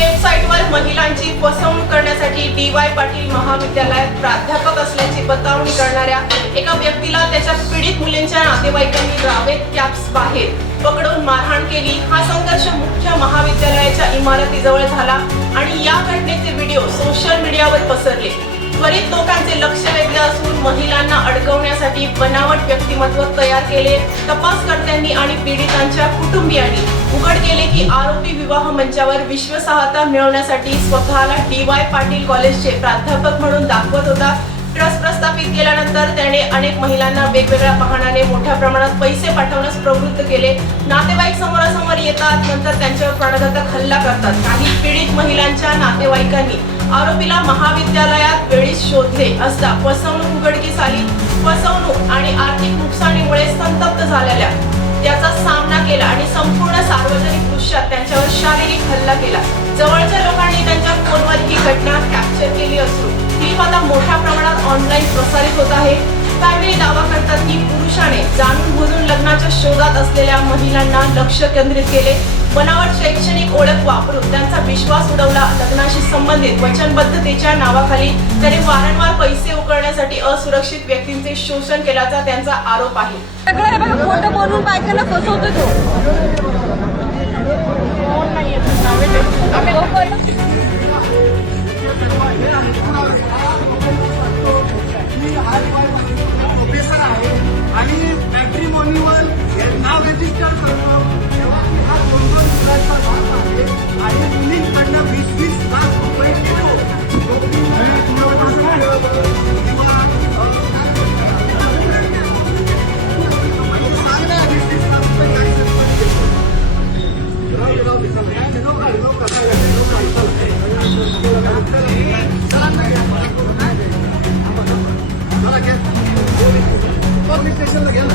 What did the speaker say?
वेबसाईटवर महिलांची फसवणूक करण्यासाठी डी.वाय. पाटील महाविद्यालयात प्राध्यापक असल्याची बतावणी करणाऱ्या एका व्यक्तीला त्याच्या पीडित मुलींच्या नातेवाईकांनी रावेत कॅम्प्स बाहेर पकडून मारहाण केली। हा संघर्ष मुख्य महाविद्यालयाच्या इमारतीजवळ झाला आणि या घटनेचे व्हिडिओ सोशल मीडियावर पसरले। त्वरित लोकांचे लक्ष वेधले असून महिलांना अडकवण्यासाठी बनावट व्यक्तिमत्व तयार केले। तपासकर्त्यांनी आणि पीडितांच्या कुटुंबियांनी उघड केले की आरोपी विवाह मंचावर विश्वासार्हता मिळवण्यासाठी स्वतःला डी.वाय. पाटील कॉलेजचे प्राध्यापक म्हणून दाखवत होता। ट्रस्ट प्रस्थापित केल्यानंतर त्याने अनेक महिलांना वेगवेगळ्या बहाण्याने मोठ्या प्रमाणात पैसे पाठवण्यास प्रवृत्त केले। नातेवाईक समोरासमोर येतात, नंतर त्यांच्यावर प्राणघातक हल्ला करतात। काही पीडित महिलांच्या नातेवाईकांनी आरोपीला महाविद्यालयात वेळीच शोधले असता फसवणूक उघडकीस आली। फसवणूक आणि आर्थिक नुकसानीमुळे संतप्त झालेल्या त्याचा सामना केला आणि संपूर्ण सार्वजनिक दृश्यात त्यांच्यावर शारीरिक हल्ला केला। जवळच्या लोकांनी त्यांच्या फोनवर ही घटना कॅप्चर केली असून क्लिप आता मोठ्या प्रमाणात ऑनलाईन प्रसारित होत आहे। फॅमिली दावा करतात की पुरुषाने जाणून बुजून लग्नाच्या शोधात असलेल्या महिलांना लक्ष केंद्रित केले। बनावट शैक्षणिक ओळख वापरून त्यांचा विश्वास उडवला। लग्नाशी संबंधित वचनबद्धतेच्या नावाखाली त्याने वारंवार पैसे उकळण्यासाठी असुरक्षित व्यक्तींचे शोषण केल्याचा त्यांचा आरोप आहे। खोटं बोलून बायकांना फसवतो तो। प्रोफेसर आहे आणि मॅट्रिमोनीवर नाव रजिस्टर करतो तेव्हा हा 2-2 मुलांचा भाग आहे आणि मुलींकडनं 20-20 लाख रुपये घेतो। स्टेशनला गेला